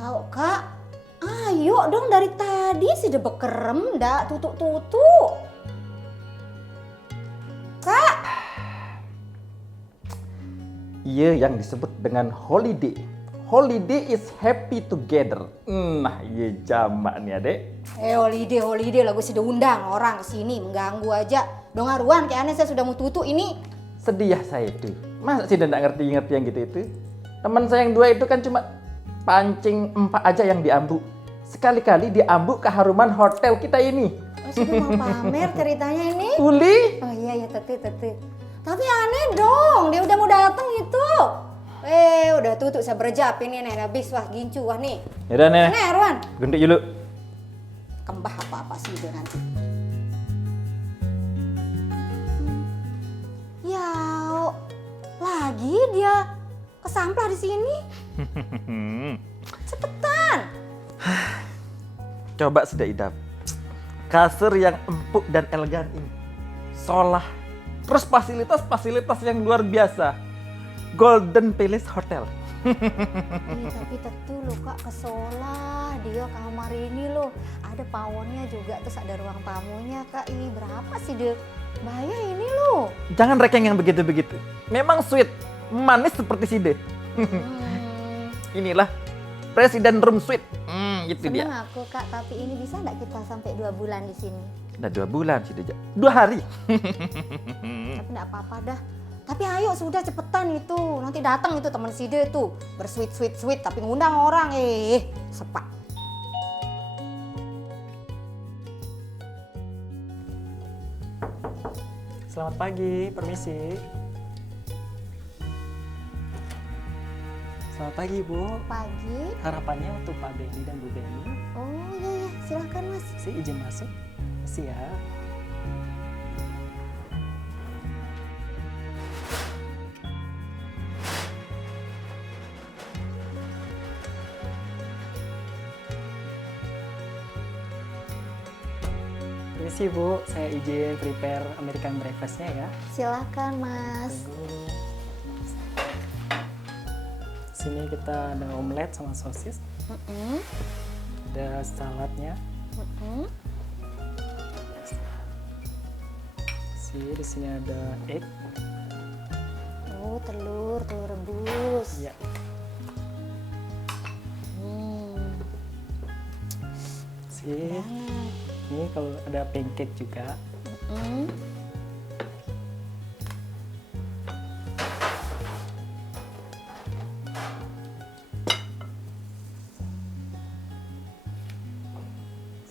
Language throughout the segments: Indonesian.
Ya kak, ayo dong dari tadi sudah bekerem dah tutuk-tutuk. Kak, Iya yang disebut dengan holiday. Holiday is happy together. Nah, iya jamak nih adek. holiday lah gue sudah undang orang kesini mengganggu aja. Dong haruan kayak aneh saya sudah mau tutup ini. Sedih saya itu. Masa sih nggak ngerti-ngerti yang gitu itu? Teman saya yang dua itu kan cuma pancing empat aja yang diambuk. Sekali-kali diambuk keharuman hotel kita ini. Oh, sudah mau pamer ceritanya ini. Uli? Oh iya ya tete. Tapi aneh dong, dia udah mau datang itu. Udah tutup saya berjap ini nih habis wah gincu wah nih. Yaudah nih, Aneh Arwan. gundik dulu. Kembah apa-apa sih dia nanti. Ya, lagi dia kesamplah di sini. Cepetan. Coba sudah idap. Kasur yang empuk dan elegan ini. Solah. Terus fasilitas yang luar biasa. Golden Palace Hotel. Tapi tentu lo kak kesolah dia kamar ini lo. Ada pawonnya juga terus ada ruang tamunya kak. Ih berapa sih dia? Bayar ini lo. Jangan rekeng yang begitu-begitu. Memang sweet. Manis seperti side. Inilah Presiden Room Suite. Itu dia. Seneng aku kak, tapi ini bisa nggak kita sampai 2 bulan di sini? Udah 2 bulan sih, 2 hari. Tapi nggak apa-apa dah. Tapi ayo sudah cepetan itu, nanti datang itu teman Side tuh bersweet tapi ngundang orang sepak. Selamat pagi, permisi. Selamat pagi, Bu. Pagi. Harapannya untuk Pak Benny dan Bu Benny. Oh iya silahkan mas. Saya izin masuk. Makasih ya. Permisi, Bu. Saya izin prepare American breakfast-nya ya. Silahkan mas. Tunggu. Sini kita ada omelet sama sosis. Ada saladnya. Di sini ada egg. Oh telur rebus. Ya. Sip. Ini kalau ada pancake juga.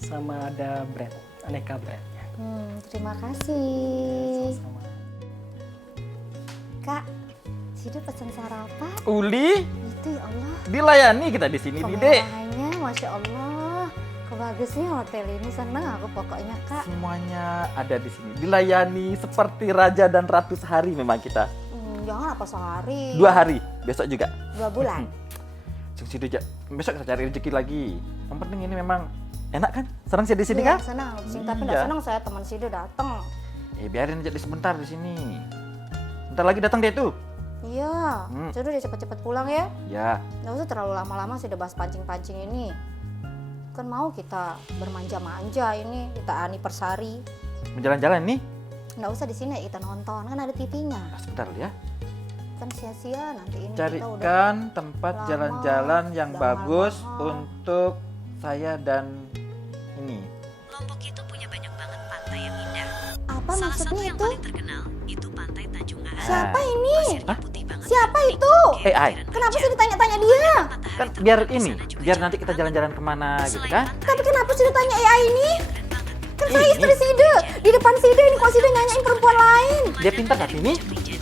Sama ada bread, aneka breadnya. Terima kasih. Sama-sama. Kak, Side pesan sarapan. Uli, Itu ya Allah. dilayani kita di sini nih, Dek. Kemewahannya, Masya Allah. Kebagusnya hotel ini, seneng aku pokoknya kak. Semuanya ada di sini. Dilayani seperti raja dan ratu sehari memang kita. Jangan apa sehari. 2 hari, besok juga. 2 bulan. Situ aja. Besok kita cari rezeki lagi. Yang penting ini memang enak kan? Senang sih di sini Iya, kan? senang. Tapi Iya. nggak senang saya teman Side datang. Biarin aja sebentar di sini. Bentar lagi datang dia tuh. Iya, sudah dia cepet-cepet pulang ya. Ya, Nggak usah terlalu lama-lama sudah bahas pancing-pancing ini. Kan mau kita bermanja-manja ini, kita anniversary. menjalan-jalan nih. Nggak usah di sini kita nonton, kan ada TV-nya. Sebentar ya. Kan sia-sia nanti ini kita udah Carikan tempat lama, jalan-jalan yang udah bagus mahal-mahal. untuk saya dan ini. Lombok itu punya banyak banget pantai yang indah. apa Salah satu maksudnya yang itu? paling terkenal itu Pantai Tanjung Aan. Siapa ini? Pasirnya putih banget. Siapa dan itu? kayak AI. butiran Kenapa hujan. sih ditanya-tanya dia? Matahari Kan terbenam biar di ini, sana juga biar nanti cantik kita banget. jalan-jalan kemana gitu Selain kan. pantai, Tapi kenapa sih ditanya AI ini? keren banget. Kan saya Ini. istri Side, di depan Side ini kok Side nanyain perempuan lain. Dia pintar tapi ini.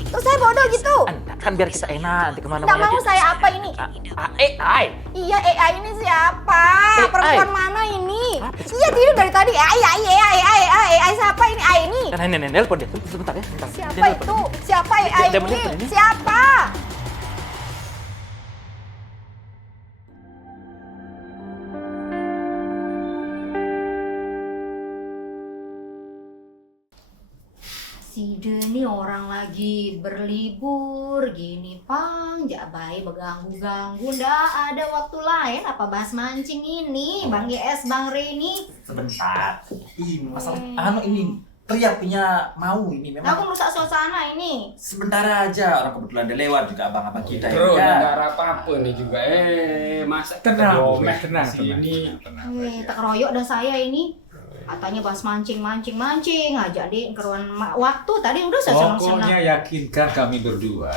Terus saya bodoh gitu. Kan biar kita enak nanti Nggak kemana-mana. mau saya apa ini? AI. Iya AI ini siapa? AI. Perempuan mana ini? Iya tidur dari tadi. AI siapa ini? AI ini. Kan nenek nelpon dia. Tunggu sebentar ya, sebentar. Dia Siapa nelpon. itu? Siapa AI Dia ini? menelpon ini. Siapa? Side nih orang lagi berlibur gini Pang, jak baik beganggu-ganggu, ndak ada waktu lain apa bahas mancing ini, Bang GS, Bang Reni. Sebentar. Ih, masalah ini teriaknya mau ini Aku memang merusak suasana ini. sebentar aja, orang kebetulan dia lewat juga abang-abang kita ya Bro, kan? nggak ada apa-apa nih juga. Masa kita Tenang, domeh tenang, sini. Tak keroyok dah saya ini. Katanya bahas mancing aja deh keruan waktu tadi udah saya senang-senang. Pokoknya yakinkan kami berdua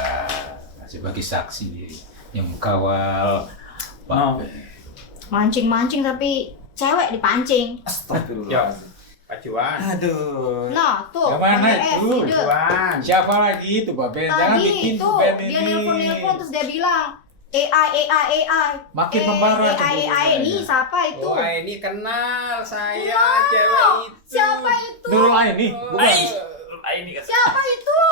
sebagai saksi yang mengkawal Oh. Mancing tapi cewek dipancing. Astagfirullah. Pacuan. Aduh. Nah, tuh. Yang mana Bang GS, itu? ide. Pacuan. Siapa lagi itu Pak Ben? Jangan Tadi bikin itu Ben dia ini. nelpon terus dia bilang AI. Makin membara tuh AI hubungannya. ini siapa itu? Oh, ini kenal saya Wow, cewek itu. siapa itu? Nurul Aini, bukan? Ini kan. Siapa itu?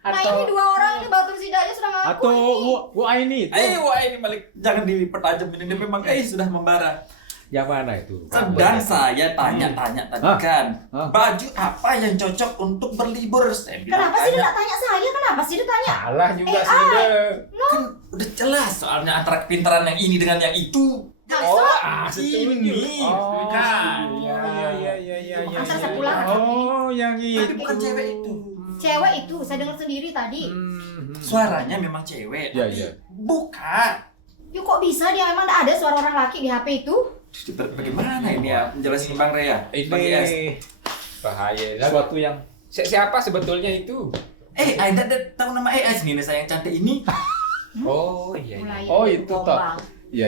Nah Atau- ini dua orang ini Batur Sidanya sudah ngaku Atau ini. Bu Aini itu? Wah ini Malik, jangan dipertajam ini dia memang sudah membara. Yang mana itu? Sedang saya tanya-tanya tadi Hah? kan, Hah? baju apa yang cocok untuk berlibur? Saya bilang, Kenapa sih dia nggak tanya saya? Kenapa sih dia tanya? Salah juga AI. sih dia. Kan udah jelas soalnya antara kepintaran yang ini dengan yang itu. Maksud? Ini. Oh, Kan. iya. Antar saya pulang. Oh, yang Tapi itu. bukan cewek itu. Cewek itu saya dengar sendiri tadi. Suaranya memang cewek. Iya, tapi iya. Bukan. Yuk kok bisa dia emang nggak ada suara orang laki di HP itu? Bagaimana ini ya menjelasin Bang Rea? Bang GS. Ini Bahaya. suatu yang Siapa sebetulnya itu? Anda tahu nama sini nih saya yang cantik ini? Oh, iya. Mulai Oh, itu toh. gombal. Iya.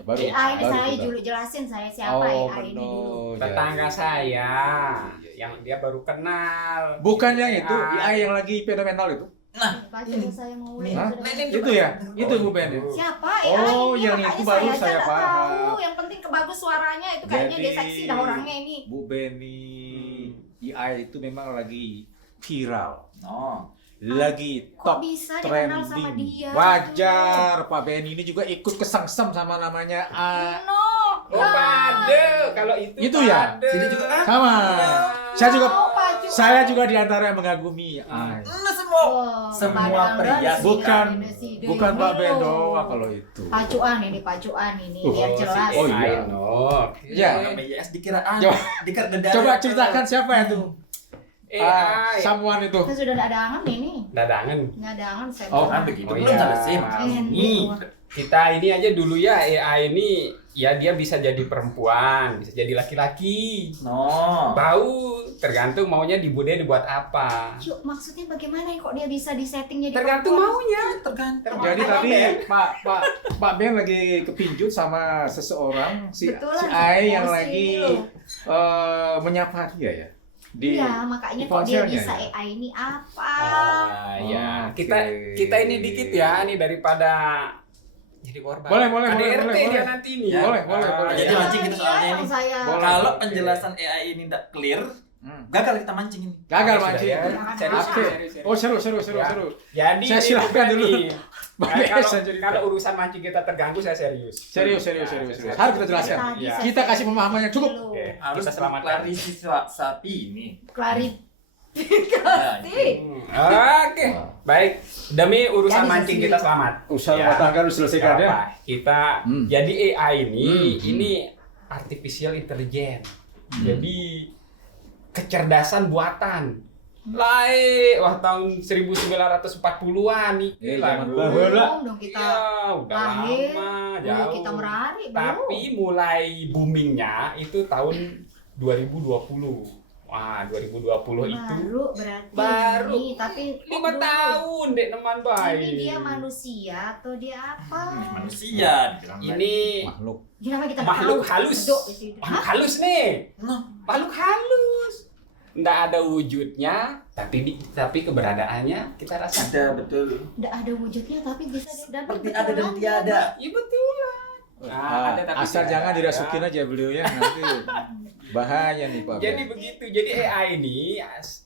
Baru. AI ini baru saya kita- dulu jelasin saya siapa Oh, AI ini dulu. benar. Tetangga Iya. saya yang dia baru kenal. Bukan yang itu, AI. AI yang lagi fenomenal itu. Baca saya mau mulai. Hah? sudah- Itu ya? Itu Bu Ben. ya? Siapa Oh, AI ini? yang Makanya itu baru aja saya nggak paham. tahu. Yang penting kebagus suaranya itu kayaknya dia Jadi, seksi dah orangnya ini. Bu Beni, AI itu memang lagi viral, Oh. lagi Kok top bisa dia kenal sama trending. dia? Wajar, Pak Beni ini juga ikut kesengsem sama namanya No. Oh, pade. Kalau itu ya? pade. Sini juga kan? sama. Oh, Pak Ju. Saya juga di antara yang mengagumi AI. Nah, semua. Wah, Semua padahal pria. enggak sih, Bukan ini sih, dia bukan ini Pak Ben loh. doang kalau itu. Pacuan ini biar jelas. Oh, iya. Ya, Ya. BYS dikira Coba- dikira dedari. Coba ceritakan siapa itu? AI. Samuan itu. Kita sudah ada angan ini. Dadangan. Ada angan saya. Oh, bilang. kan begitu. Oh, Belum iya. selesai. Ini kita ini aja dulu ya AI ini ya dia bisa jadi perempuan, bisa jadi laki-laki. No. Tahu tergantung maunya dibuat apa. Yuk, maksudnya bagaimana ya kok dia bisa disetting jadi Tergantung perempuan? maunya. Tergantung. Jadi Ada tadi Ben. Pak Ben lagi kepincut sama seseorang si Betulan, AI yang emosi lagi ini loh. menyapa dia ya. Iya, makanya di kok dia ponselnya bisa ya? AI ini apa? Ya, Oke. kita ini dikit ya nih daripada jadi korban. Boleh, KDRT boleh. dia nanti nih. Ya. Boleh. Jadi Iya. mancing kita soalnya ini. Saya. Boleh. Kalau penjelasan AI ini tidak clear, gagal kita mancing ini. Gagal Sudah mancing. ya. Serius, Oke. serius. Oh seru. Ya. Jadi Saya ini silakan bukan dulu. nih. Bang Nah, Yes, saya cerita. kalau urusan mancing kita terganggu saya serius. Serius. Harus kita jelaskan. Tadi Ya. saya Kita kasih pemahaman yang cukup. Oke, Harus kita selamatkan. klarifikasi ini. klarifikasi. Oke, baik. Demi urusan Jadi mancing sesi- kita selamat. Usaha Ya. rumah tangga harus selesaikan Nggak ya. apa. Kita jadi AI ini artificial intelligence. Jadi kecerdasan buatan. Wah tahun 1940-an nih zaman lagu. bahula. Belum dong kita Iya, udah lahir, lama, belum jauh. kita merari, belum. Tapi mulai boomingnya itu tahun 2020. Wah, 2020 itu Baru berarti Baru. ini, tapi kok 5 belum? tahun dek teman baik. Ini dia manusia atau dia apa? Manusia. dibilang Ini Makhluk. Gimana kita nggak makhluk tahu? halus. Bedok di situ. Makhluk Hah? halus nih. Noh. Makhluk halus. Nggak ada wujudnya, tapi keberadaannya kita rasakan. Ada betul. Nggak ada wujudnya tapi bisa dan Seperti ada dan tiada. Iya betul. Nah, ada tapi Asal tidak jangan ada. dirasukin aja beliau ya nanti bahaya nih Pak. Jadi Ben. begitu. Jadi AI ini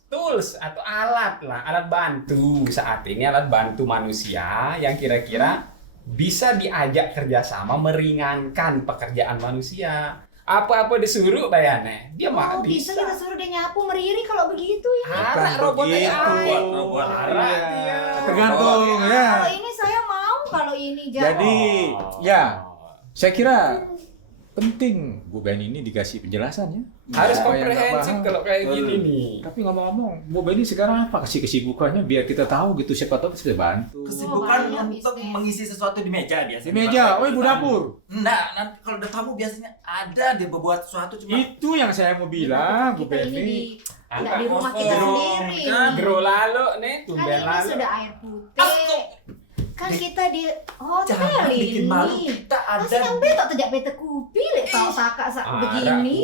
tools atau alat lah, alat bantu saat ini, alat bantu manusia yang kira-kira bisa diajak kerjasama meringankan pekerjaan manusia. Apa-apa disuruh bayarnya. Dia mah Oh, bisa bisa. kita suruh dia nyapu meriri kalau begitu ya. Arak robot begitu. AI. Robot Arak iya. dia. Tergantung ya. Kalau ini saya mau kalau ini Jadi Oh. ya saya kira penting Bu Beni ini dikasih penjelasan ya. Harus Apa yang nggak komprehensif paham. kalau kayak Betul. gini nih. Tapi ngomong-ngomong, Bu Beni sekarang apa kasih kesibukannya biar kita tahu gitu, siapa tahu bisa bantu. Kesibukan banyak untuk bisnis. mengisi sesuatu di meja Di biasanya. meja, oh ibu dapur. Enggak, nanti kalau ada tamu biasanya ada dia berbuat sesuatu cuma Itu yang saya mau bilang, Bu kita ini Beni. nggak di rumah Angkat kita telepon, sendiri. kan? Gro lalu nih, Kan tumben ini lalu. sudah air putih. Kan kita di hotel jangan bikin malu. ini. Kita ada Masih yang betok tidak bete kupi lek tau kakak sak begini.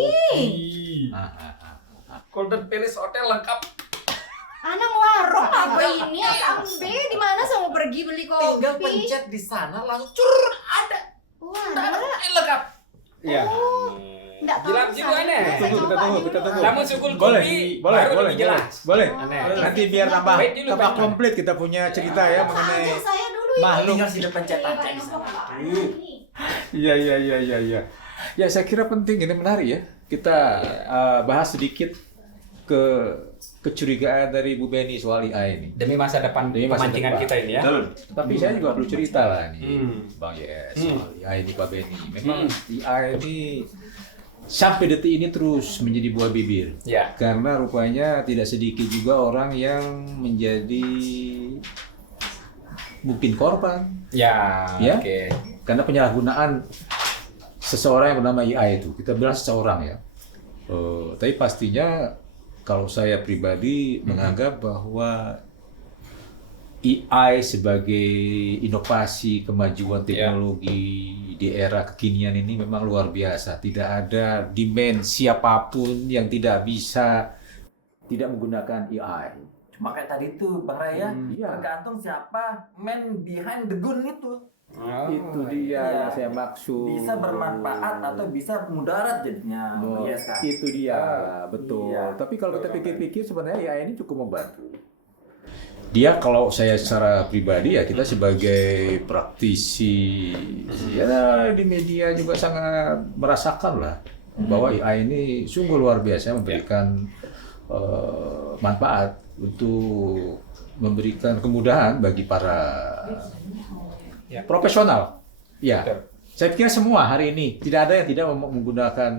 Golden Palace Hotel lengkap. Anak warung apa ini? Ambe di mana saya mau pergi beli kopi? tinggal pencet di sana langsung cur ada. Wah, Lengkap. Iya. enggak tahu. Jelas juga saya. aneh. Saya Tunggu, kita coba tunggu, dulu. kita tunggu. Namun sukul Boleh, kopi boleh, baru boleh, lebih jelas. boleh. Aneh. Nanti biar tambah Wait dulu, tambah Bang. komplit kita punya cerita ya mengenai Ajar saya dulu ini. makhluk. Tinggal sini pencet aja di sana. Iya. Ya saya kira penting, ini menarik ya. Kita bahas sedikit ke kecurigaan dari Bu Beni soal AI ini. Demi masa depan Demi masa pemancingan depan. kita ini ya. Tapi saya juga perlu cerita lah nih, Bang YS, Hmm. soal AI ini Pak Beni. Memang AI ini sampai detik ini terus menjadi buah bibir. Ya. Karena rupanya tidak sedikit juga orang yang menjadi mungkin korban. Ya, Ya. oke. Karena penyalahgunaan seseorang yang bernama AI itu. Kita bilang seseorang ya. Tapi pastinya kalau saya pribadi menganggap bahwa AI sebagai inovasi kemajuan teknologi di era kekinian ini memang luar biasa. Tidak ada dimensi apapun yang tidak bisa tidak menggunakan AI. Cuma kayak tadi tuh Bang Raya, Iya. tergantung siapa man behind the gun itu. Itu dia iya. yang saya maksud. Bisa bermanfaat atau bisa mudarat jadinya. Oh, Yes, kan? itu dia, betul. Iya. Tapi kalau kita pikir-pikir sebenarnya AI ini cukup membantu. Dia kalau saya secara pribadi ya kita sebagai praktisi ya di media juga sangat merasakan lah bahwa AI ini sungguh luar biasa memberikan manfaat untuk memberikan kemudahan bagi para Ya. profesional. Ya. Betul. Saya pikir semua hari ini tidak ada yang tidak menggunakan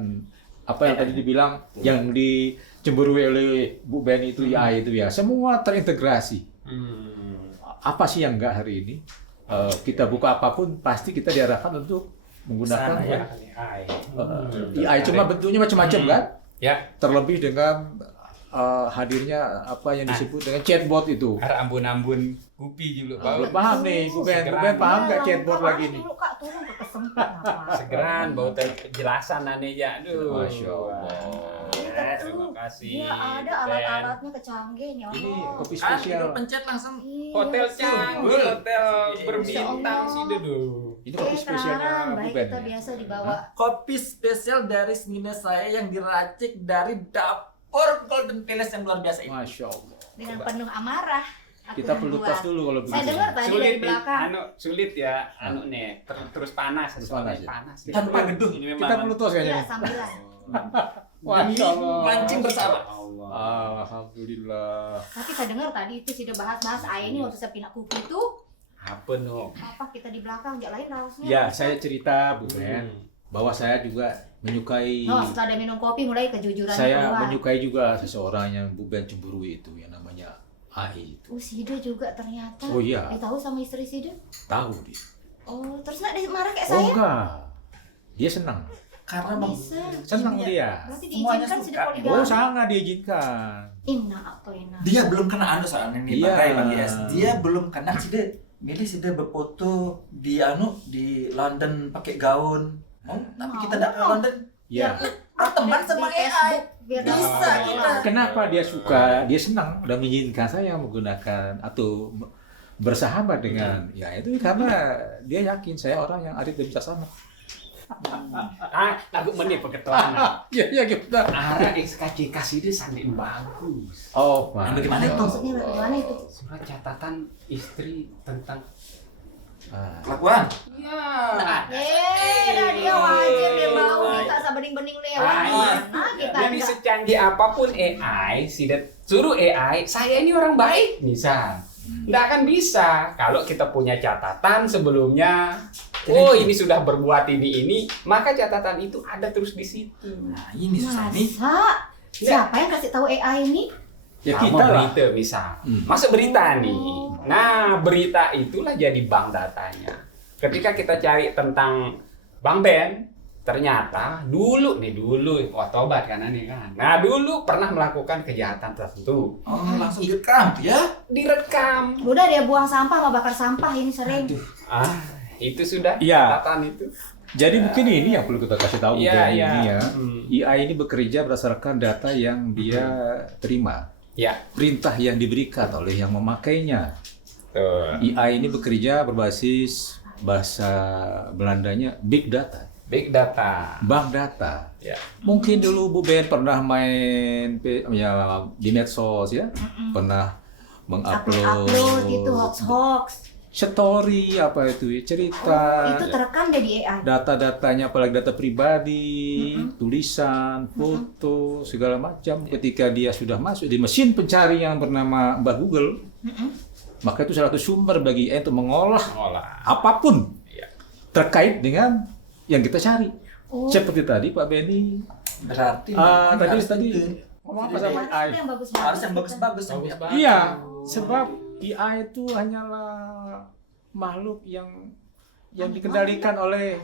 apa yang tadi dibilang yang dicemburui oleh Bu Beni itu AI itu ya. Semua terintegrasi. Apa sih yang enggak hari ini? Kita buka apapun pasti kita diarahkan untuk menggunakan Sana, ya. AI. Cuma bentuknya macam-macam kan? Ya, Terlebih dengan hadirnya apa yang disebut dengan chatbot itu. harap ambun-ambun kupi juga bau. Paham nih, Bu Ben paham nggak chatbot lagi nih? Dulu Kak turun ke kesempatan apa? Segeran bau penjelasan aneh ya. Aduh. Masya Allah. Terima kasih. Iya, ada Ben. alat-alatnya kecanggih nih. Ini Allah. kopi Ah, spesial. tinggal pencet langsung. Iya, Hotel canggih, hotel berbintang Allah. sih dulu. Ini kopi spesialnya keren. Bu Baik Ben. kita biasa dibawa. Kopi spesial dari Smina saya yang diracik dari dapur Golden Palace yang luar biasa ini. Masya Allah. Dengan penuh amarah. Aku Kita yang perlu buat. tos dulu kalau Saya begitu. dengar tadi dari Sulit nih, belakang. sulit ya, nih terus panas, Terus soalnya panas ya? panas. Tanpa geduh ini memang. Kita perlu tos Iya, kayaknya. sambilan. Masya Allah. Mancing bersama. Alhamdulillah. Tapi saya dengar tadi itu sudah bahas-bahas AI ini waktu saya pindah kuku itu Apa no? apa kita di belakang yang lain rausnya. Ya, saya cerita Bu Ben bahwa saya juga menyukai Oh, setelah ada minum kopi mulai kejujuran saya keluar. menyukai juga seseorang yang Bu Ben cemburui itu yang namanya AI itu. Oh, Sida juga ternyata. Oh, iya. Tahu sama istri Sida? Tahu dia. Oh, terus nggak dia marah kayak Oh saya? enggak. Dia senang. Karena Kok bisa? Senang Iya. dia. Berarti Semuanya diizinkan suka. sudah Oh, poligami. sangat diizinkan. Inna atau inna. dia belum kena anu soalnya nih Iya. pakai Bang Yes. Dia belum kena sih dia. Milih sih dia berfoto di di London pakai gaun. Tapi kita tidak ke London. Ya. Berteman sama AI. Biar Bisa kita. Kenapa dia suka? Dia senang dan mengizinkan saya menggunakan atau bersahabat dengan ya itu karena dia yakin saya orang yang arif dan bijaksana. Aku menit pengetahuan. Ya kita. Arah SKJ kasih dia sanding bagus. Oh, Yang bagaimana itu? Maksudnya bagaimana itu? Surat catatan istri tentang Ah. Kelakuan. ya. Dah dia wajar dia bau minta bening-bening Mana kita Jadi enggak. secanggih apapun AI, suruh AI, saya ini orang baik, misal. Nggak akan bisa kalau kita punya catatan sebelumnya. Oh, ini sudah berbuat ini, maka catatan itu ada terus di situ. Nah, ini susah nih. Masa? Siapa yang kasih tahu AI ini? Ya Sama kita lah. berita misal. Masuk berita nih. Nah, berita itulah jadi bank datanya. Ketika kita cari tentang Bang Ben, ternyata dulu, wah tobat kan nih kan. Nah, dulu pernah melakukan kejahatan tertentu. Oh, langsung direkam tuh ya. Direkam. Udah dia buang sampah sama bakar sampah ini sering. Itu sudah Iya. catatan itu. Jadi mungkin ini yang perlu kita kasih tahu Iya, Ben, iya. ini ya. Hmm. AI ini bekerja berdasarkan data yang dia terima, Ya. perintah yang diberikan oleh yang memakainya. Tuh. AI ini bekerja berbasis bahasa Belandanya big data, Big data. bank data. Ya. Mungkin dulu Bu Ben pernah main ya di medsos ya, pernah Upload itu hoax. story apa itu ya, cerita. Itu terekam deh di AI. Data-datanya apalagi data pribadi, tulisan, foto, segala macam. Ketika dia sudah masuk di mesin pencari yang bernama Mbak Google, maka itu salah satu sumber bagi AI untuk mengolah Olah. apapun Iya. terkait dengan yang kita cari. Oh. Seperti tadi Pak Benny, Berarti tadi ngomong apa sama AI? Harus yang bagus-bagus. harus yang bagus-bagus. Bagus-bagus. Iya, sebab AI itu hanyalah makhluk yang dikendalikan oleh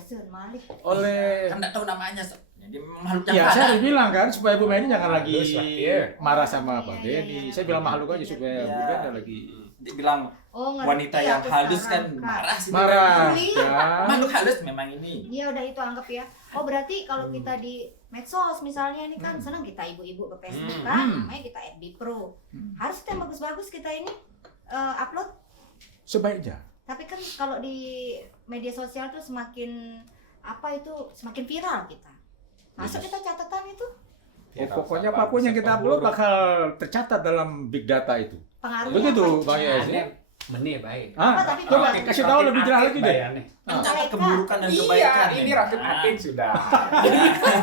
Kan nggak tahu namanya. Jadi memang makhluk yang ya ada. saya bilang kan supaya Bu Benny jangan lagi Halus lah, iya. marah sama Pak Iya, Benny. iya. Saya bilang makhluk aja supaya Iya. Bu Benny jangan lagi Dibilang Oh, ngerti wanita yang aku halus kan sekarang, Kak. marah sih. marah. Iya. Ya. Makhluk halus memang ini. Iya udah itu anggap ya. Oh berarti kalau kita di medsos misalnya ini kan senang kita ibu-ibu ke Facebook kan, namanya kita FB Pro. Harus kita yang bagus-bagus kita ini upload. Sebaiknya. Tapi kan kalau di media sosial tuh semakin semakin viral kita. Masuk kita catatan itu Pokoknya apapun yang kita upload bakal tercatat dalam big data itu. pengaruhnya Begitu apa? Bang Yes ya. Meneh baik. tapi Coba bukan. kasih tahu lebih jelas lagi deh. Bayannya. Mencatat keburukan dan Iya, kebaikan. ini nih. rakit Ah. atin sudah.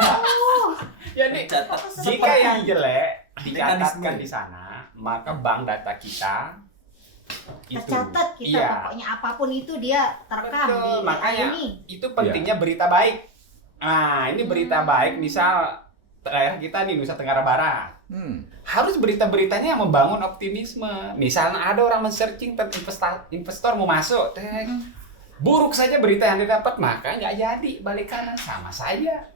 Oh, Jadi Mencatat jika yang jelek Mekanisme. dicatatkan di sana, maka bank data kita itu. tercatat kita Iya. pokoknya apapun itu dia terekam Betul, di makanya ini. itu pentingnya berita baik. Nah, ini berita baik misal daerah kita nih Nusa Tenggara Barat. Harus berita-beritanya yang membangun optimisme. Misalnya ada orang men-searching tentang investor mau masuk, buruk saja berita yang didapat, maka nggak jadi balik kanan sama saja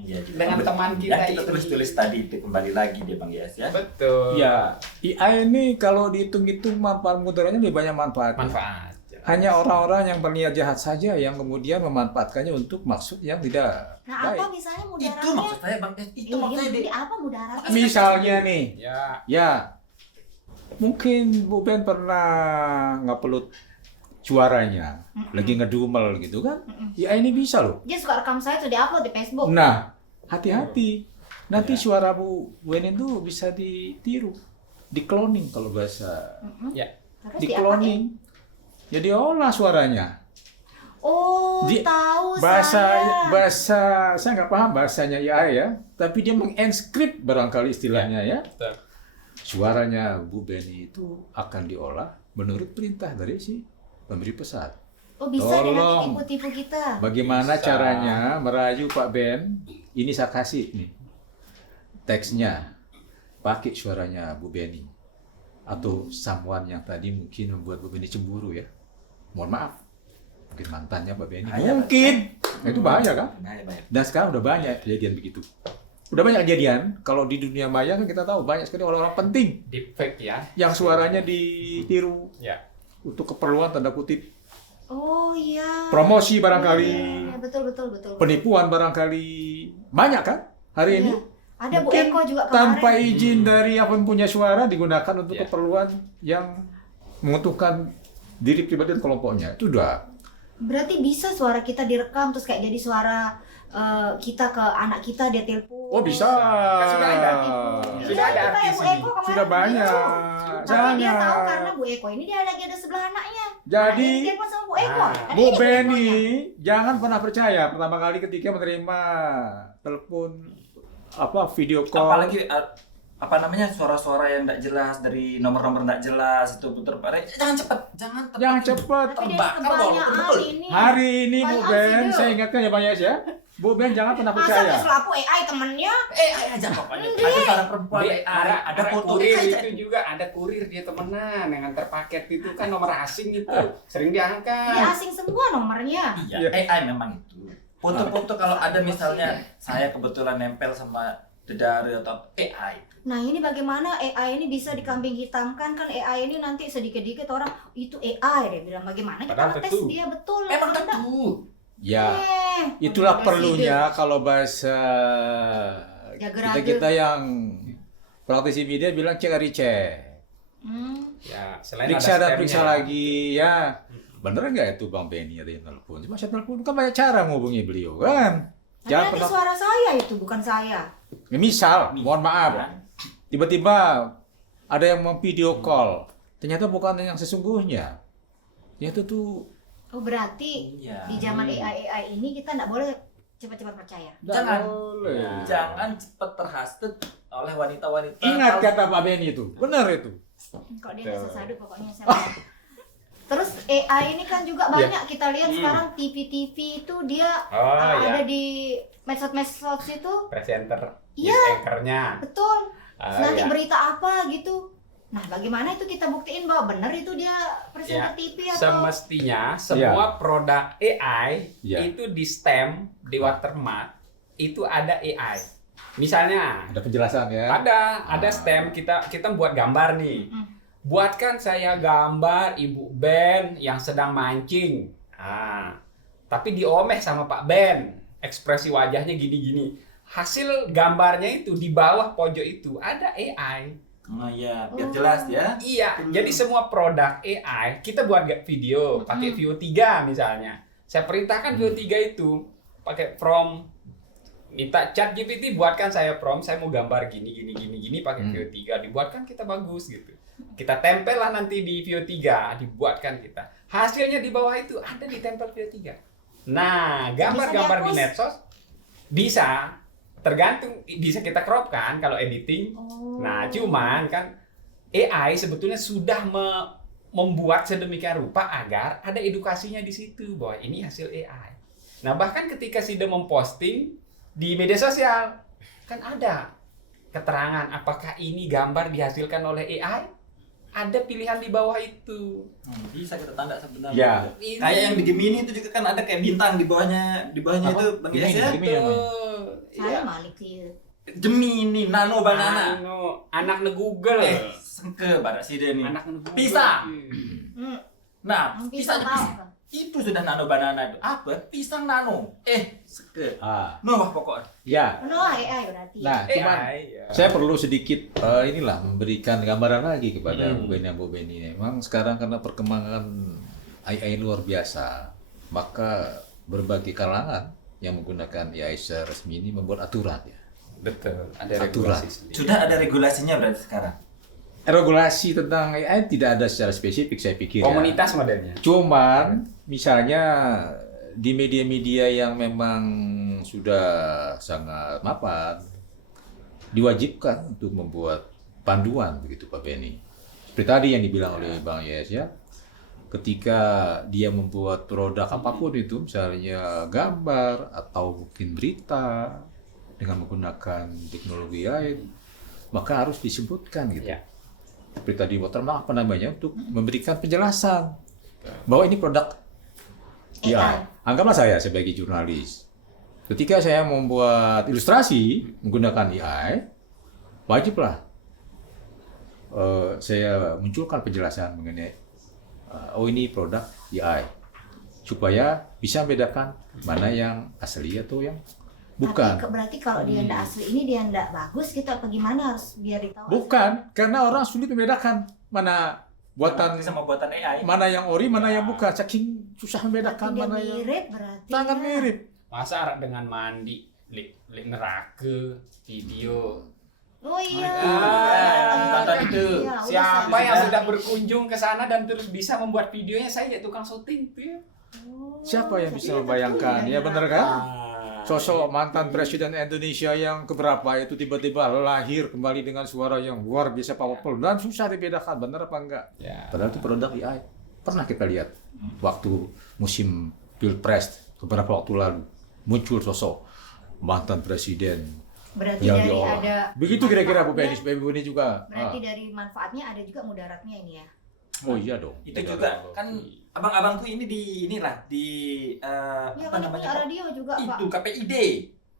Ya, dengan teman kita yang kita ini. tulis-tulis tadi itu kembali lagi dia Bang Yes ya. Betul. Ya, AI ini kalau dihitung-hitung manfaat mudaratnya lebih banyak manfaat. Manfaat. Hanya orang-orang yang berniat jahat saja yang kemudian memanfaatkannya untuk maksud yang tidak Nah baik. apa misalnya mudaratnya? Itu maksud saya Bang Yes. Itu Iya, maksudnya jadi dia. apa mudaratnya? Misalnya nih, Ya. mungkin Bu Ben pernah ngupload suaranya, lagi ngedumel gitu kan? Ya ini bisa loh. Dia suka rekam saya tuh diupload di Facebook. Nah, hati-hati. Nanti suara Bu Ben itu bisa ditiru, di cloning kalau bahasa, Ya. Terus di diapain? cloning. Ya diolah suaranya. Oh, tahu bahasa saya nggak paham bahasanya ya, tapi dia mengenskript barangkali istilahnya ya. Betul. Suaranya Bu Benny itu akan diolah menurut perintah dari si pemberi pesan. Oh, bisa dia nanti Tolong. tipu-tipu kita. Bagaimana Bisa. caranya merayu Pak Ben? Ini saya kasih nih teksnya, pakai suaranya Bu Benny atau someone yang tadi mungkin membuat Bu Benny cemburu ya. Mohon maaf, mungkin mantannya Pak Benny. Bahaya, Mungkin. Nah, itu bahaya kan? Bahaya. Dan sekarang udah banyak kejadian begitu. Udah banyak kejadian, kalau di dunia maya kan kita tahu banyak sekali orang-orang penting Deepfake ya. yang suaranya ditiru Ya. untuk keperluan tanda kutip Oh iya. promosi barangkali, Iya, betul. penipuan barangkali. Banyak kan hari ini? Iya. Ada Bu Mungkin Eko juga tanpa kemarin. izin dari apa yang punya suara digunakan untuk Ya. keperluan yang menguntungkan diri pribadi dan kelompoknya. Itu udah. Berarti bisa suara kita direkam terus kayak jadi suara kita ke anak kita dia telepon. Oh bisa. Kan sudah ada. Iya, Sudah ada itu kayak artis Bu ini. Eko kemarin. Sudah banyak. Tapi dia Jangan. tahu karena Bu Eko ini dia lagi ada sebelah anaknya. Jadi, Dia telepon sama Bu Eko. Ah. Ada Bu ini Bu Benny, Ekonya. jangan pernah percaya pertama kali ketika menerima telepon video call. Apalagi apa namanya suara-suara yang tidak jelas dari nomor-nomor tidak jelas itu putar balik. Jangan cepat, jangan cepat. Tapi dia Terbakar kebanyakan betul. ini. Hari ini Bu Banyak Ben, sih, saya Dok. ingatkan ya Bang Yes ya. Bu Ben jangan pernah Masa percaya. nggak selaku AI temennya? aja pokoknya. Ada barang perempuan, ada foto kurir aja. itu juga, ada kurir dia temenan yang antar paket itu kan nomor asing itu sering Dia diangkat. asing semua nomornya. Iya, AI memang itu. Foto-foto kalau ada misalnya saya kebetulan nempel sama dedari atau AI. Nah ini bagaimana AI ini bisa dikambing hitamkan, kan AI ini nanti sedikit-dikit orang itu AI dia bilang, bagaimana kita Padahal ngetes tentu. dia betul Memang apa enggak? tentu. Ya, Eh, itulah udah perlunya kalau bahasa Jaga-raga. kita yang praktisi media bilang cek hari cek. Ya, selain Periksa dan stepnya. periksa lagi ya. Bener nggak itu Bang Benny ada yang telepon? Cuma saya telepon kan banyak cara ngubungi beliau kan. Tapi Jangan nanti pernah. suara saya itu bukan saya. Misal, mohon maaf, tiba-tiba ada yang mau video call, ternyata bukan yang sesungguhnya. Ternyata tuh Oh berarti Iya. di zaman AI ini kita nggak boleh cepat-cepat percaya. Jangan. boleh. Jangan cepat terhasut oleh wanita-wanita. Ingat Kalau- kata Pak Benny itu, benar itu. Kalau dia nggak sesadu pokoknya saya mau. Terus AI ini kan juga banyak kita lihat sekarang TV-TV itu dia Oh, ada ya. di medsos-medsos itu Presenter, Iya. news anchor-nya. betul. Nanti ya. berita apa gitu. Nah bagaimana itu kita buktiin bahwa benar itu dia presenter Ya, TV atau Semestinya semua produk AI Ya. itu di stamp, di watermark, itu ada AI. Misalnya, Ada penjelasan ya. ada stamp kita buat gambar nih. Buatkan saya gambar Ibu Ben yang sedang mancing. Tapi diomeh sama Pak Ben. Ekspresi wajahnya gini-gini. Hasil gambarnya itu di bawah pojok itu ada AI. Oh iya, biar jelas ya. Iya, jadi semua produk AI kita buat video pakai Vio 3 misalnya. Saya perintahkan Vio 3 itu pakai prompt, minta chat GPT buatkan saya prompt, saya mau gambar gini pakai Vio 3, dibuatkan kita bagus gitu. Kita tempel lah nanti di Vio 3, dibuatkan kita. Hasilnya di bawah itu ada ditempel Vio 3. Nah, gambar-gambar di dihapus? medsos bisa tergantung, bisa kita crop kan kalau editing. Nah, cuman kan AI sebetulnya sudah membuat sedemikian rupa agar ada edukasinya di situ bahwa ini hasil AI. Nah, bahkan ketika Sida memposting di media sosial kan ada keterangan apakah ini gambar dihasilkan oleh AI? Ada pilihan di bawah itu. Bisa kita tanda sebenarnya. Ya. Ini Kayak yang di Gemini itu juga kan ada kayak bintang di bawahnya Apa? itu Bang Yes ya. Gemini namanya. saya Malik sih. Gemini, nano banana. Anak ne Google. Sengke pada si Denny. Anak ne Google. Pisang. Hmm. Nah, Pisang pisang apa? itu sudah nano banana itu. Apa? Pisang nano. Sengke. Ah, No, wah pokoknya. ya. No AI berarti. Nah, cuman AI, ya. saya perlu sedikit inilah memberikan gambaran lagi kepada Bu Benny. Memang sekarang karena perkembangan AI luar biasa, maka berbagai kalangan yang menggunakan AI secara resmi ini membuat aturan ya. Betul, ada Aturan. regulasi sendiri. Sudah ada regulasinya berarti sekarang. Regulasi tentang AI tidak ada secara spesifik saya pikir. Komunitas modelnya. Ya. Cuman misalnya di media-media yang memang sudah sangat mapan diwajibkan untuk membuat panduan begitu Pak Benny. Seperti tadi yang dibilang oleh Bang Yes ya. Ketika dia membuat produk apapun itu, misalnya gambar atau mungkin berita dengan menggunakan teknologi AI, maka harus disebutkan gitu. Ya. Seperti tadi watermark apa namanya untuk memberikan penjelasan bahwa ini produk AI. Anggaplah saya sebagai jurnalis. Ketika saya membuat ilustrasi menggunakan AI, wajiblah saya munculkan penjelasan mengenai oh ini produk AI supaya bisa membedakan mana yang asli atau yang bukan. Tapi berarti kalau dia ndak asli ini dia ndak bagus gitu apa gimana harus biar ditahu? Bukan, karena orang sulit membedakan mana buatan Sama buatan AI. mana yang ori, mana yang bukan. Saking susah membedakan Dia mana yang mirip berarti. sangat ya. mirip. Masa dengan mandi, li neraka, video. Oh iya. tonton itu. Iya, udah Siapa saya- yang sudah berkunjung ke sana dan terus bisa membuat videonya? Saya ya tukang syuting tuh ya. Siapa yang bisa membayangkan? Ya benar kan? sosok mantan presiden Indonesia yang keberapa itu tiba-tiba lahir kembali dengan suara yang luar biasa powerful dan susah dibedakan benar apa enggak. Ya. Padahal itu produk AI. Pernah kita lihat waktu musim Pilpres beberapa waktu lalu muncul sosok mantan presiden Berarti yang dari diolah. ada Begitu kira-kira Bu manfaatnya- Penny, Bu Penny juga. Berarti dari manfaatnya ada juga mudaratnya ini ya. Oh iya dong. Itu juga kan abang-abangku ini di Ya apa kan namanya? punya radio juga Pak. Itu KPID.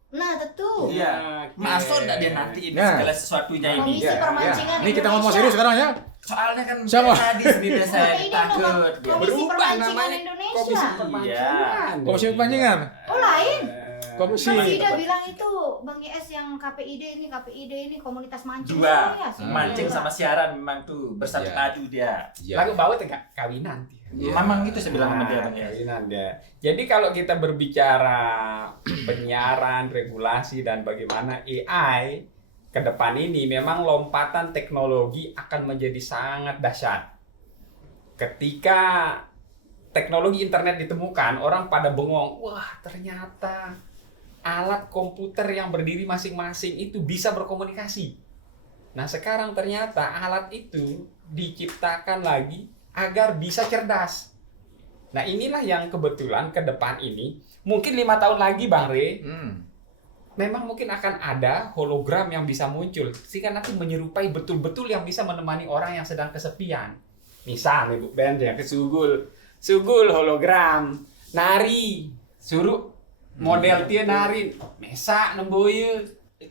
Nah tentu. Iya. Oke. Masuk enggak dia nanti ini Nah. segala sesuatunya ini. Komisi Iya, Permancingan Ini kita ngomong Indonesia. serius sekarang ya. Soalnya kan Siapa? tadi sendiri saya KPID takut. nama dia. Komisi Berubah Permancingan namanya Indonesia. Komisi Permancingan. Komisi Permancingan. Oh lain. Komisi. Mas Ida bilang itu Bang IS yang KPID ini komunitas mancing. Dua. Ya, Mancing sama siaran memang tuh bersatu Iya. padu dia. Lagu bawa tengah kawinan. Iya. Memang itu saya bilang sama dia Bang ya. Kawinan dia. Jadi kalau kita berbicara penyiaran, regulasi dan bagaimana AI ke depan ini memang lompatan teknologi akan menjadi sangat dahsyat. Ketika teknologi internet ditemukan, orang pada bengong, wah ternyata alat komputer yang berdiri masing-masing itu bisa berkomunikasi. Nah sekarang ternyata alat itu diciptakan lagi agar bisa cerdas. Nah inilah yang kebetulan ke depan ini, mungkin 5 tahun lagi Bang Re, memang mungkin akan ada hologram yang bisa muncul sehingga nanti menyerupai betul-betul yang bisa menemani orang yang sedang kesepian. Misal Ibu Ben yang sugul hologram nari suruh model dia nari mesa nemboye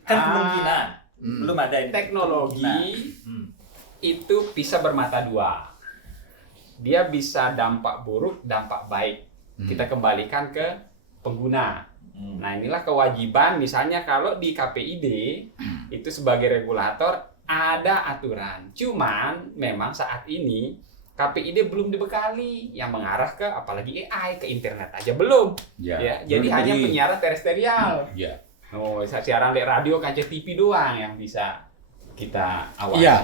Kan kemungkinan belum ada ini. teknologi itu bisa bermata dua. Dia bisa dampak buruk, dampak baik. Kita kembalikan ke pengguna. Nah, inilah kewajiban misalnya kalau di KPID itu sebagai regulator ada aturan. Cuman memang saat ini KPID belum dibekali yang mengarah ke apalagi AI, ke internet aja belum. Ya, jadi hanya penyiaran terestrial. Ya. Oh, siaran di radio, kaca TV doang yang bisa kita awasi. Iya,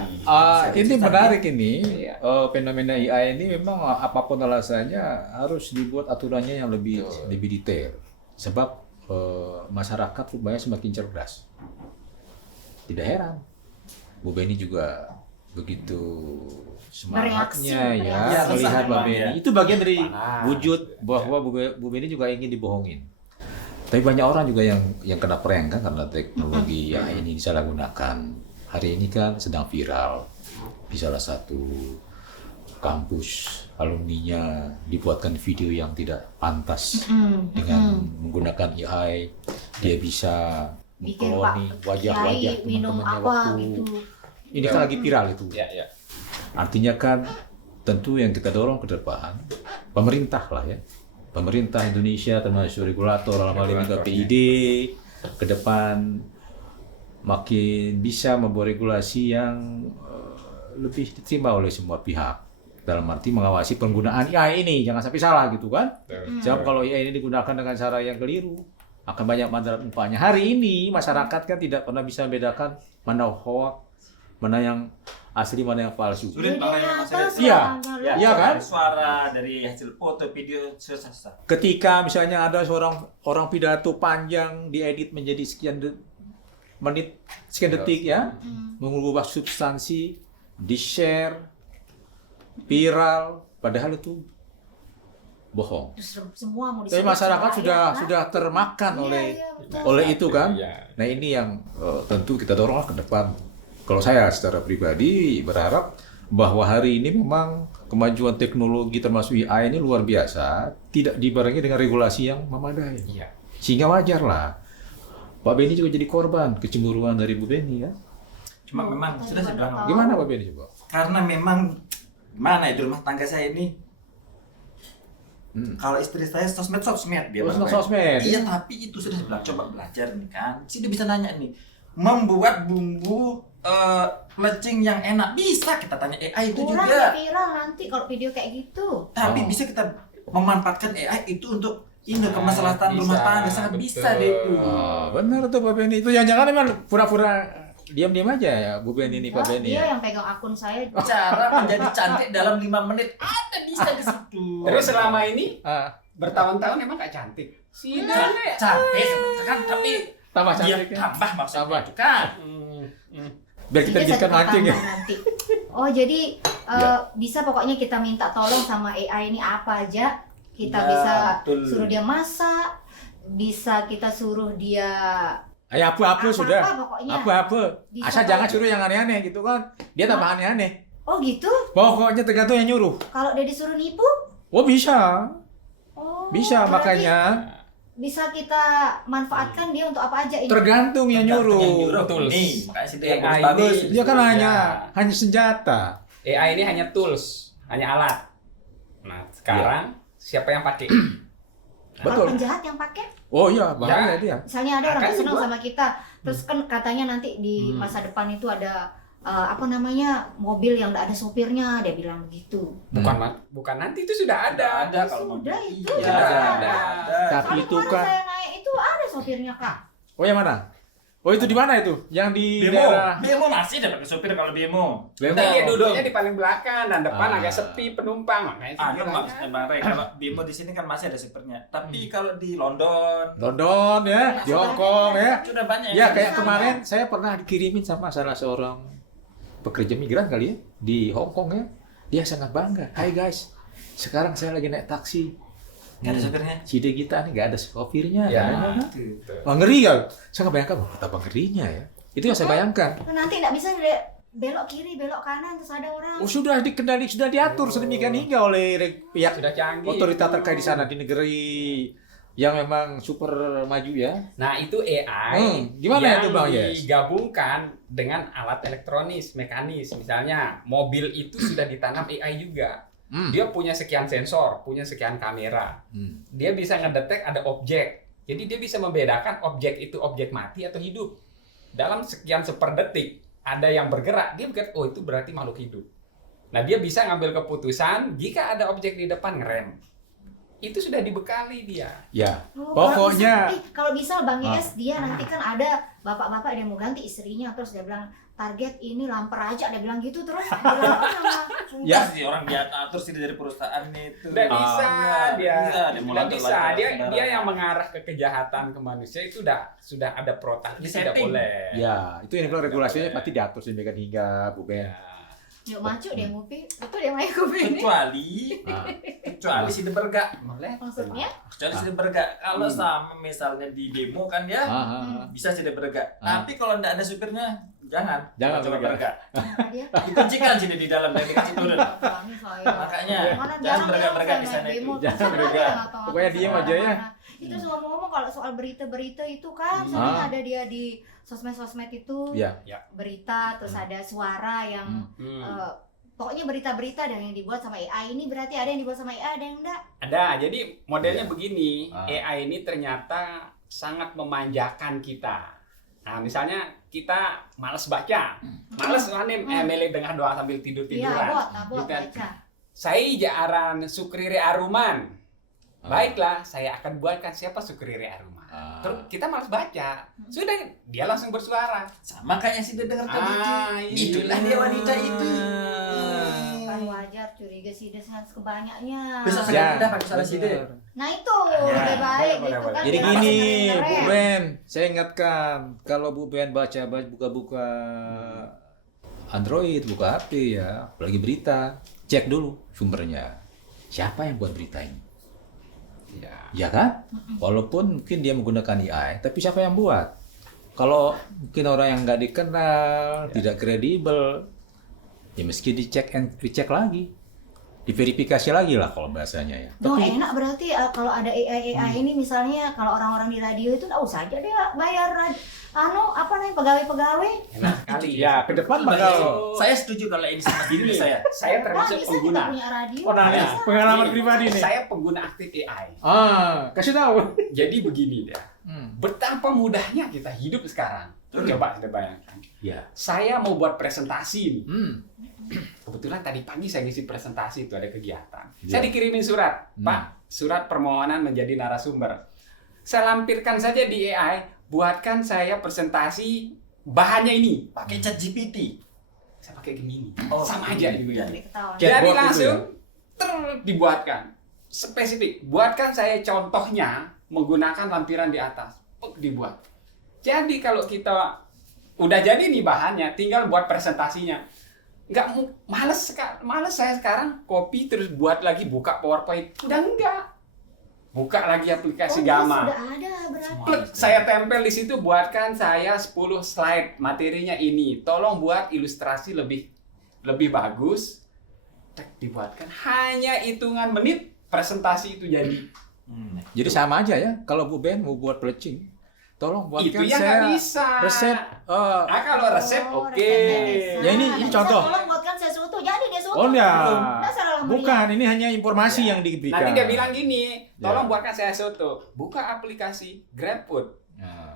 ini menarik ini. Iya. Fenomena AI ini memang apapun alasannya harus dibuat aturannya yang lebih detail. Sebab masyarakat rupanya semakin cerdas. Tidak heran, Bu Benny juga begitu semangatnya Bereaksi, ya bereaksi. melihat Iya, Bu Benny. ya. Itu bagian dari Panas. wujud bahwa Bu Benny juga ingin dibohongin. Tapi banyak orang juga yang kena prank kan karena teknologi AI ini disalahgunakan. Hari ini kan sedang viral di salah satu kampus alumninya dibuatkan video yang tidak pantas dengan menggunakan AI. Dia bisa Bikin mengkloni Pak wajah-wajah Kiai minum teman-temannya apa waktu gitu. ini kan lagi viral itu. Ya, ya. Artinya kan tentu yang kita dorong ke depan pemerintah lah ya. Pemerintah Indonesia termasuk regulator dalam hal ini KPID ke depan makin bisa membuat regulasi yang lebih diterima oleh semua pihak. Dalam arti mengawasi penggunaan AI ini, jangan sampai salah gitu kan. Sebab kalau AI ini digunakan dengan cara yang keliru, akan banyak madarat manfaatnya. Hari ini masyarakat kan tidak pernah bisa membedakan mana hoax, mana yang asli, mana yang palsu. Sulit Bang Ray, Mas Ray. Iya. Ya. Iya kan? Suara dari hasil foto, video susah. Ketika misalnya ada seorang orang pidato panjang diedit menjadi sekian menit, sekian detik ya, mengubah substansi, di-share, viral, padahal itu bohong. Terus semua mau Tapi disebut masyarakat semua sudah termakan Iya, oleh iya, betul. oleh itu kan. Iya. Nah ini yang tentu kita doronglah ke depan. Kalau saya secara pribadi berharap bahwa hari ini memang kemajuan teknologi termasuk AI ini luar biasa, tidak dibarengi dengan regulasi yang memadai. Iya. Sehingga wajar lah. Pak Benny juga jadi korban kecemburuan dari Bu Benny ya. Cuma memang sudah saya bilang Gimana Pak Benny coba? karena memang gimana ya di rumah tangga saya ini kalau istri saya sosmed dia Bang Ray. Sosmed. Iya, tapi itu sudah saya bilang coba belajar nih kan. Sini bisa nanya nih, membuat bumbu plecing yang enak bisa kita tanya AI itu Kurang juga. viral nanti kalau video kayak gitu. Tapi bisa kita memanfaatkan AI itu untuk ini kemaslahatan Bisa, rumah tangga sangat betul. bisa deh itu. Benar tuh Pak Benny. Itu jangan-jangan emang pura-pura diam-diam aja ya Bu Benny ini Pak Benny Dia ya. yang pegang akun saya. Cara menjadi cantik dalam 5 menit ada bisa di situ. Terus selama ini Ah, bertahun-tahun emang gak cantik. Sida ya. Cantik kan, tapi Tambah dia cantik ya. tambah maksudnya Tambah. itu kan. Biar kita Jadi jadikan satu mancing ya. tambah nanti. Oh jadi bisa pokoknya kita minta tolong sama AI ini apa aja. Kita Ya, bisa betul. suruh dia masak, bisa kita suruh dia Ayo apa-apa sudah. pokoknya. Apa-apa. Bisa Asal kok. jangan suruh yang aneh-aneh gitu kan. Dia tambah aneh-aneh. Oh gitu? Pokoknya tergantung yang nyuruh. Kalau dia disuruh nipu? Oh bisa. Oh, Bisa berarti makanya. bisa kita manfaatkan dia untuk apa aja ini? Tergantung yang Tergantung yang nyuruh. Betul. Nih, makanya sih dia yang AI bagus. ini- Dia kan Ya. hanya senjata. AI ini hanya tools, hanya alat. Nah, sekarang siapa yang pakai? Kalau Betul. penjahat yang pakai? Oh iya, bahaya dia. Misalnya ada orang Akan yang senang dibuat. sama kita, terus kan katanya nanti di masa depan itu ada apa namanya mobil yang nggak ada sopirnya, dia bilang begitu. Bukan nanti, itu sudah ada. Ada kalau Sudah mau- itu, Iya, sudah ada. Tapi Soalnya itu kemarin kan. saya naik itu ada sopirnya kak. Oh yang mana? Oh itu di mana itu? Yang di Bemo, daerah. Bemo masih ada pakai supir kalau Bemo. Bemo. Nah, dia duduknya di paling belakang dan depan Ah. agak sepi penumpang, makanya saya Ada bilang, maksudnya Bang Rey, kalau Bemo di sini kan masih ada supirnya. Tapi kalau di London London ya, di Hong Kong ya. sudah banyak Ya yang kayak bisa. kemarin saya pernah dikirimin sama salah seorang pekerja migran kali ya di Hong Kong ya. Dia sangat bangga. Hai guys, sekarang saya lagi naik taksi. Nggak ada supirnya. Cide kita nih nggak ada sopirnya. Ya, katanya. gitu. Wah ngeri kan? Saya nggak bayangkan betapa ngerinya ya. Itu yang saya bayangkan. Nanti nggak bisa dia belok kiri, belok kanan, terus ada orang. Oh sudah dikendali, sudah diatur sedemikian hingga oleh pihak Sudah canggih. otoritas terkait di sana di negeri yang memang super maju ya. Nah, itu AI Gimana yang itu, Bang Yes? digabungkan dengan alat elektronis, mekanis. Misalnya, mobil itu sudah ditanam AI juga. Dia punya sekian sensor, punya sekian kamera. Dia bisa ngedetek ada objek. Jadi dia bisa membedakan objek itu objek mati atau hidup. Dalam sekian seperdetik, ada yang bergerak, dia berkata, oh itu berarti makhluk hidup. Nah, dia bisa ngambil keputusan jika ada objek di depan ngerem. Itu sudah dibekali dia. Ya. Oh, Pokoknya kalau bisa Bang Yes dia nanti kan ada bapak-bapak yang mau ganti istrinya, terus dia bilang target ini lamper aja, dia bilang gitu, terus dia bilang apa sama Ya sih orang dia atur sih dari perusahaan itu. Nggak bisa dia, Dia mau nggak bisa lancar-lancar dia sembarangan. dia yang mengarah ke kejahatan ke manusia itu sudah ada protap, Di tidak setting. boleh. ya, itu yang regulasinya pasti diatur sedemikian hingga Bu Ben. yuk maju dia ngupi, itu dia main kupi ini. Kecuali si bergak. Maksudnya? Kecuali si bergak. Kalau sama misalnya di demo kan ya bisa si bergak. Tapi kalau nggak ada supirnya jangan coba bergak. Dia Dikuncikan sini di dalam dan dikasih turun. berani saya. Makanya, Mana jangan jarang bergak-bergak saya di naik sana itu. demo, Jangan terus bergak. ada yang ngata-ngata Pokoknya diem aja ya. sembarangan. Itu ngomong-ngomong kalau soal berita-berita itu kan sering ada dia di sosmed-sosmed itu Ya. berita, terus ada suara yang pokoknya berita-berita dan yang dibuat sama AI ini berarti ada yang dibuat sama AI, ada yang enggak? Ada. Jadi modelnya Iya. begini, AI ini ternyata sangat memanjakan kita. Nah, misalnya kita malas baca, malas milih dengar doa sambil Iya, tidur-tiduran. buat Gitu kan. baca. Saya jaaran Sukriri Aruman. Baiklah, saya akan buatkan siapa Sukriri Aruman. Terus kita malas baca. Sudah, dia langsung bersuara. Sama kayak si dia dengar tadi itu. Itulah dia wanita itu. Kan wajar curiga sih dengan kebanyaknya. Bisa Ya, segera pakai salah si dia. Nah itu lebih baik boleh, gitu boleh. kan. Jadi biar gini, langsung Bu keren. Ben, saya ingatkan kalau Bu Ben buka-buka Android, buka HP ya, apalagi berita, cek dulu sumbernya. Siapa yang buat berita ini? Ya kan? Walaupun mungkin dia menggunakan AI, tapi siapa yang buat? Kalau mungkin orang yang nggak dikenal, tidak kredibel, ya meski dicek lagi, diverifikasi lagi lah kalau bahasanya ya. Duh, enak berarti kalau ada AI ini misalnya kalau orang-orang di radio itu nggak usah aja dia bayar pegawai-pegawai. Enak sekali. Ya, ke depan Makanya bakal. saya setuju kalau ini sama Gini, diri saya. saya termasuk Bisa pengguna. kita punya radio. Oh, nah, bisa. pengalaman Gini, pribadi nih. Saya pengguna aktif AI. Kasih tahu. Jadi begini ya. Betapa mudahnya kita hidup sekarang. Coba kita bayangkan. Ya. Saya mau buat presentasi nih. Kebetulan tadi pagi saya ngisi presentasi itu ada kegiatan. Saya dikirimin surat, Pak, surat permohonan menjadi narasumber. Saya lampirkan saja di AI, buatkan saya presentasi bahannya ini. Pakai chat GPT. Saya pakai Gemini. Oh, sama aja ini. Jadi ketahuan. Jadi Chatbot itu langsung dibuatkan. spesifik. Buatkan saya contohnya menggunakan lampiran di atas. Dibuat. Jadi kalau kita udah jadi nih bahannya, tinggal buat presentasinya. Males saya sekarang copy terus buat lagi buka PowerPoint. Udah enggak. Buka lagi aplikasi Gamma. Sudah ada berarti. Plek, saya tempel di situ, buatkan saya 10 slide, materinya ini. Tolong buat ilustrasi lebih bagus. Dibuatkan hanya hitungan menit, presentasi itu jadi. Jadi sama aja ya, kalau Bu Ben mau buat plecing, tolong buatkan Itu yang nggak saya bisa. resep. Kalau resep oke. Ya, ini contoh. Tolong buatkan saya soto, jadi dia soto. Oh ya, Dasar orang bukan, ini hanya informasi yang diberikan. Nanti dia bilang gini, tolong Ya. buatkan saya soto. Buka aplikasi GrabFood. Ya.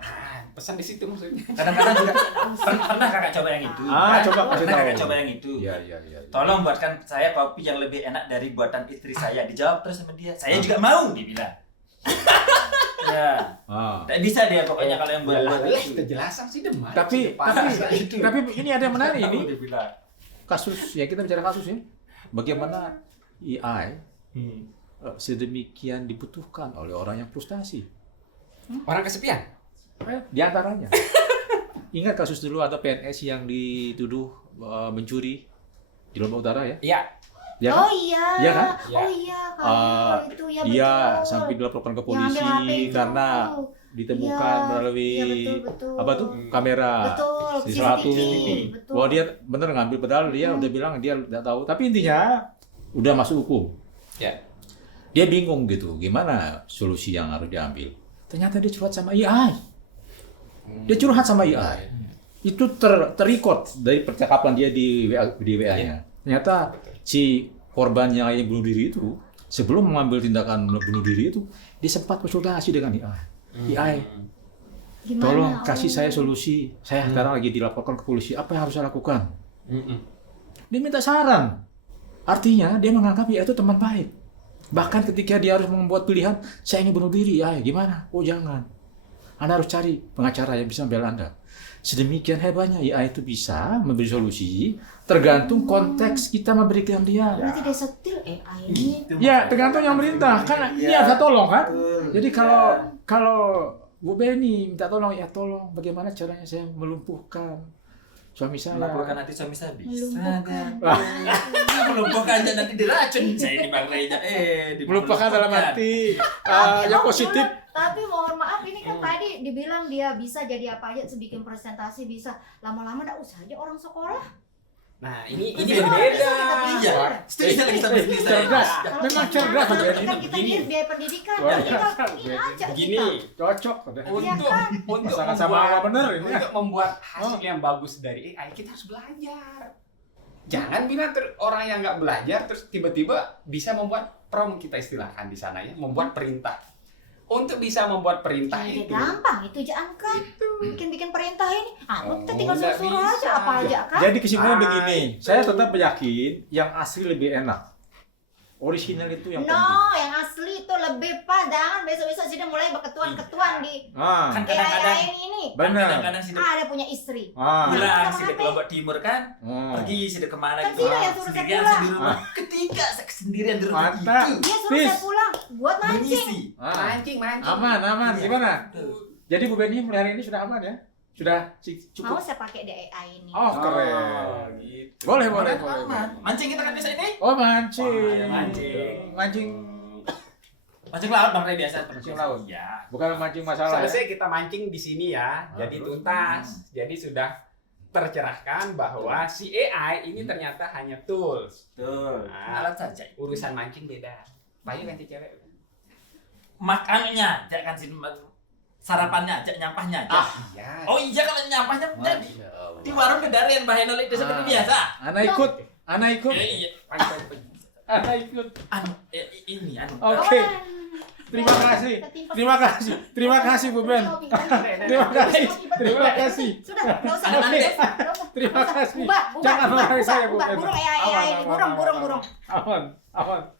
Pesan di situ maksudnya. Kadang-kadang juga pernah kakak coba yang itu. Coba kasih Pernah tahu. kakak coba yang itu. Iya. Tolong buatkan saya kopi yang lebih enak dari buatan istri saya. Dijawab terus sama dia. Saya juga mau, dia bilang. Ya. Tak bisa dia pokoknya kalau yang buat itu. Kejelasan sih demam. Tapi ini ada yang menarik ini. Dia bilang. Kasus ya, kita bicara kasus ya. Bagaimana AI sedemikian dibutuhkan oleh orang yang frustasi. Orang kesepian. Di antaranya. Ingat kasus dulu ada PNS yang dituduh mencuri di Lombok Utara ya? Iya. Ya kan? Oh iya. Iya kan? Oh iya, kalau itu ya betul. Dia sampai dilaporkan ke Yang ambil polisi HP itu. karena ditemukan Iya, melalui iya, betul. apa tuh kamera Betul, di CCTV, selatu betul. bahwa dia bener ngambil, padahal dia udah bilang dia tidak tahu, tapi intinya udah masuk hukum. Ya. Dia bingung gitu, gimana solusi yang harus diambil. Ternyata dia curhat sama AI. Dia curhat sama AI. Itu terrecord dari percakapan dia di WA-nya. Ternyata si korban yang bunuh diri itu, sebelum mengambil tindakan bunuh diri itu, dia sempat konsultasi dengan AI. AI, Gimana? tolong Oh. kasih saya solusi. Saya sekarang lagi dilaporkan ke polisi. Apa yang harus saya lakukan? Dia minta saran. Artinya dia menganggap ya itu teman baik. Bahkan ketika dia harus membuat pilihan, saya ingin bunuh diri, ya gimana? Oh jangan. Anda harus cari pengacara yang bisa membela Anda. Sedemikian hebatnya AI itu bisa memberi solusi tergantung konteks kita memberikan dia. Berarti dia setil AI ini. Ya tergantung yang merintah, kan dia harus tolong kan. Jadi kalau Bu Beni minta tolong, ya tolong bagaimana caranya saya melumpuhkan suami saya. Melumpuhkan hati suami saya bisa. Melumpuhkan. Melumpuhkan aja nanti diracun. Saya dibanglainya. Melupakan dalam arti yang positif. Tapi mohon maaf, ini kan tadi dibilang dia bisa jadi apa aja, bikin presentasi bisa. Lama-lama nggak usah aja orang sekolah. Nah, ini Iya, berbeda. Iya. Setuju lagi sama istri saya. Cerdas. Memang cerdas. Kalau Bu Beni. pendidikan kita Begini. biaya pendidikan, Wah, tinggal Bu ini Beni. aja Begini, kita. Cocok. Iya kan? untuk Sama-sama membuat bener ini. untuk membuat hasil yang bagus dari AI, kita harus belajar. Jangan bilang orang yang nggak belajar terus tiba-tiba bisa membuat prompt, kita istilahkan di sana ya, membuat perintah. Untuk bisa membuat perintah Ya itu, gampang, itu aja angkat. Bikin perintah ini. Kita tinggal nggak suruh bisa. aja apa aja kan? Jadi kesimpulan Ah, begini, itu. saya tetap yakin yang asli lebih enak. Original itu yang penting. No, yang asli itu lebih pas. Jangan besok-besok sudah mulai berketuan-ketuan di Kan kadang-kadang AI ini. benar. kadang-kadang sih Ada punya istri. pulang Sama sih ke HP. Lombok Timur kan. Pergi sih kemana Kan gitu. tidak yang suruh saya Sendirian pulang. sih di rumah. Ketika saya sendirian di rumah Mantap. itu Dia suruh Peace. saya pulang buat mancing. mengisi. mancing. Aman. Iya. Gimana? Tuh. Jadi Bu Beni mulai hari ini sudah aman ya? Sudah Mau cukup? saya pakai di AI ini. Oh keren. Gitu. Boleh. Aman. Mancing kita kan biasa ini. Oh mancing. Wah, ada mancing. Mancing. Mancing laut bang Ray biasa. Mancing laut. Ya. Bukan mancing masalah. Ya? Selesai kita mancing di sini ya, jadi terus? tuntas. Jadi sudah tercerahkan bahwa si AI ini ternyata hanya tools. Tuh. Nah, Alat saja. urusan mancing beda. Bayu ganti cewek. Makannya, jangan sih sarapannya aja, nyampahnya aja. Iya. Oh iya kalau nyampahnya jadi di warung kedarian Mbah Henol itu seperti biasa. Anak ikut. Iya. Anak ikut. Ini Oke. Terima kasih. Terima kasih Bu Ben. Terima kasih. Sudah, nggak usah. Anak-anak. Nggak usah. Terima kasih. Bubar. Jangan marahi saya, Bu Ben. Burung AI ini. Aman. Burung. Aman.